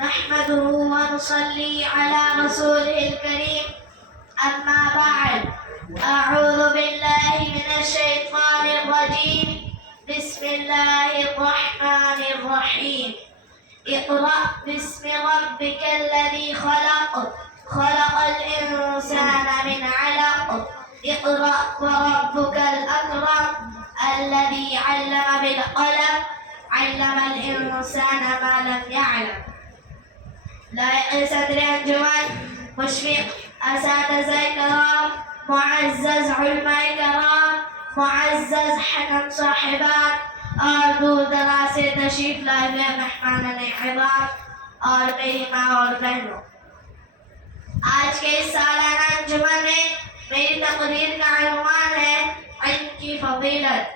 نحمده ونصلي على رسوله الكريم أما بعد أعوذ بالله من الشيطان الرجيم بسم الله الرحمن الرحيم اقرأ باسم ربك الذي خلق خلق الإنسان من علق اقرأ وربك الأكرم الذي علم بالقلم علم الإنسان ما لم يعلم. لائق صدر انجمن، مشفق اساتذہ کرام، معزز علماء کرام، معزز حکم صاحبان اور دور دراز سے تشریف لائے ہوئے مہمانان اعزام اور میری ماں اور بہنوں، آج کے اس سالانہ انجمن میں میری تقریر کا عنوان ہے علم کی فضیلت.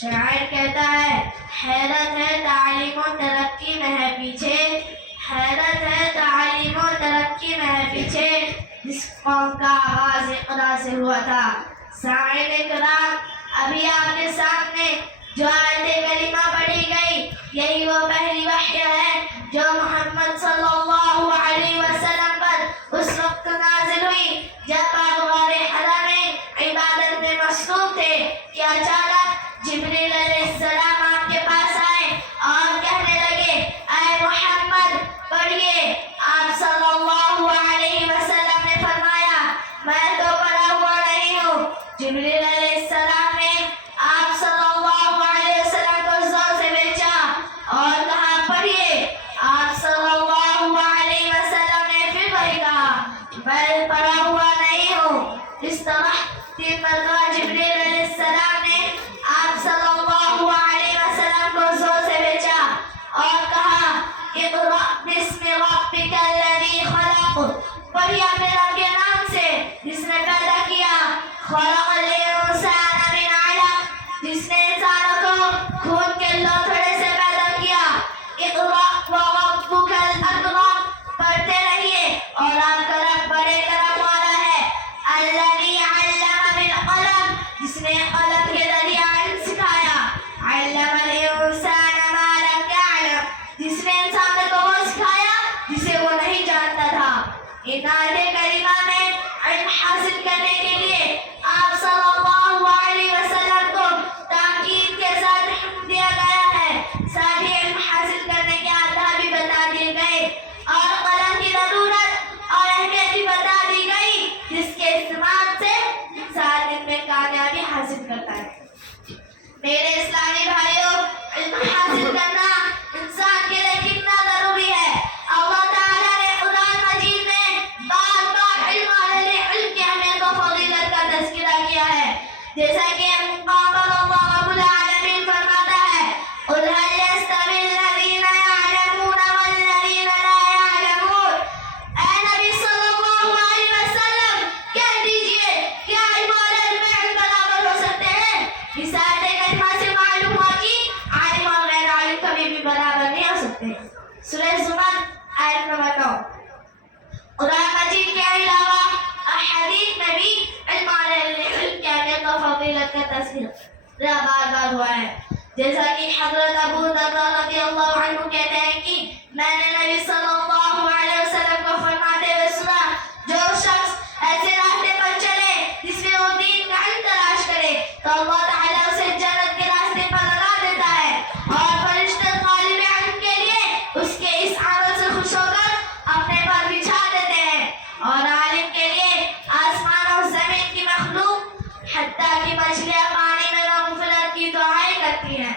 شاعر کہتا ہے، حیرت ہے تعلیم و ترقی میں ہے پیچھے، حیرت ہے تعلیم و ترقی میں ہے پیچھے، جس قوم کا آغاز اقرا سے ہوا تھا. سامعین کرام، ابھی آپ کے سامنے جو آیت کریمہ پڑھی گئی، یہی وہ پہلی وحی ہے جو محمد صلی اللہ علیہ وسلم پر اس وقت نازل ہوئی جب آپ غار حرا میں عبادت میں مصروف تھے کہ اچانک جبریل علیہ السلام آپ کے پاس آئے اور کہنے لگے، اے محمد پڑھیے. آپ صلی اللہ علیہ وسلم نے فرمایا، میں تو پڑھا ہوا نہیں ہوں. جبریل علیہ السلام نے آپ صلی اللہ علیہ وسلم کو زور سے بیچا اور کہا، پڑھیے. آپ صلی اللہ علیہ وسلم نے پھر وہی کہا، میں پڑھا ہوا نہیں ہوں. اس طرح 3 مرتبہ جبریل علیہ السلام نے آپ صلی اللہ علیہ وسلم کو زور سے بیچا اور کہا، اقرأ باسم ربک الذی خلق، پڑھیے اپنے رب کے نام سے جس نے پیدا کیا. خلق الانسان من علق، جس نے انسانوں کو خون کے لوتھڑے سے پیدا کیا. اقرأ وربک الاکرم، پڑھتے رہیے اور آپ کا رب بڑے کرم والا ہے. الذی علم بالقلم، جس نے قلم کے ذریعے علم سکھایا. علم الانسان ما لم يعلم، جس نے انسان کو وہ سکھایا جسے وہ نہیں جانتا تھا. ان آیت کریمہ میں علم حاصل کرنے کے لیے آپ صلی اللہ علیہ وسلم کو تاکید کے ساتھ حکم دیا گیا ہے. ساتھ ہی علم حاصل کرنے کے آداب بھی بتا دیے گئے اور قلم کی ضرورت اور اہمیت بھی بتا دی گئی جس کے استعمال سے انسان علم میں کامیابی حاصل کرتا ہے. میرے اسلامی بھائیوں، علم حاصل کرنا انسان کے لیے کتنا ضروری ہے. اللہ تعالیٰ نے قرآن مجید میں بار بار علم اور علم کی اہمیت و فضیلت کا تذکرہ کیا ہے. جیسا کہ مقام پر اللہ رب العالمین فرماتا ہے، قل هل يستوي الذين يعلمون والذين لا يعلمون. اے نبی صلی اللہ علیہ وسلم کہہ دیجئے، کیا علم اور علم برابر ہو سکتے ہیں؟ اس آیت کریمہ سے معلوم ہوا کہ عالم اور غیر عالم کبھی بھی برابر نہیں ہو سکتے. سورہ زمر آیت نمبر 9. قرآن مجید کے علاوہ احادیث میں بھی علم اور علم کی اہمیت و فضیلت کا تذکرہ بار بار ہوا ہے. جیسا کہ حضرت ابو درداء رضی اللہ عنہ کہتے ہیں کہ میں نے نبی صلی اللہ علیہ وسلم کو فرماتے ہوئے سنا، جو شخص ایسے راستے پر چلے جس میں وہ دین کا علم تلاش کرے تو اللہ تعالیٰ اسے جنت کے راستے پر لگا دیتا ہے اور فرشتے طالب علم کے لیے اس کے اس عمل سے خوش ہو کر اپنے پر بچھا دیتے ہیں. اور عالم کے لیے آسمان اور زمین کی مخلوق حتیٰ کہ مچھلیاں پانی میں مغفرت کی دعائیں کرتی ہیں.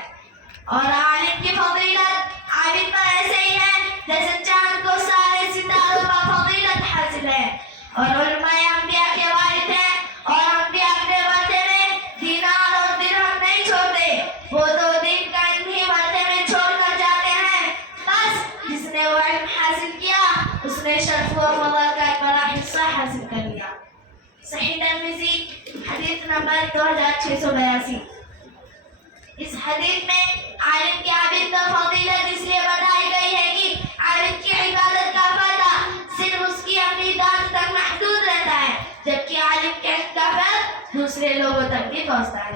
اور عالم کی فضیلت عابد پر ایسے ہی ہے جیسے چاند کو سارے ستاروں پر فضیلت حاصل ہے. اور علماء انبیاء کے والد ہیں اور انبیاء اپنے ورثے میں دینار اور درہم نہیں چھوڑتے، وہ تو دین کا علم ہی ورثے میں چھوڑ کر جاتے ہیں. بس جس نے وہ علم حاصل کیا اس نے شرف و فضل کا ایک بڑا حصہ حاصل کر لیا. صحیح ترمذی حدیث نمبر 2682. اس حدیث میں عالم کے عابد کا فضیلت اس لیے بتائی گئی ہے کہ عابد کی عبادت کا فائدہ صرف اس کی اپنی ذات تک محدود رہتا ہے، جبکہ عالم کے علم کا فیض دوسرے لوگوں تک بھی پہنچتا ہے.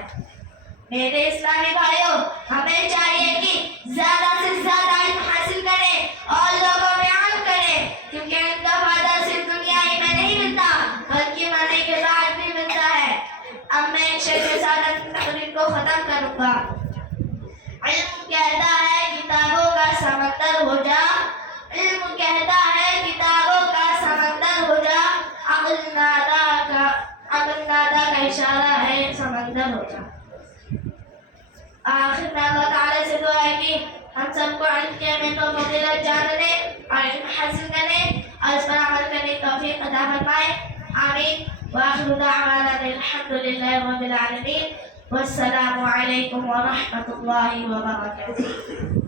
میرے اسلامی بھائیوں، ہمیں چاہیے کہ زیادہ سے زیادہ علم حاصل کریں کے ساتھ اپنی تقریر کو ختم کروں گا۔ علم کہتا ہے کتابوں کا سمندر ہو جا، علم کہتا ہے کتابوں کا سمندر ہو جا، عقل نادا کا اشارہ ہے سمندر ہو جا۔ آخر میں اللہ تعالیٰ سے دعا ہے کہ ہم سب کو علم کی اہمیت و فضیلت جاننے اور علم حاصل کرنے اور اس پر عمل کرنے کی توفیق عطا فرمائے، آمین۔ وآخر دعوانا الحمد للہ رب العالمین، والسلام علیکم ورحمۃ اللہ وبرکاتہ۔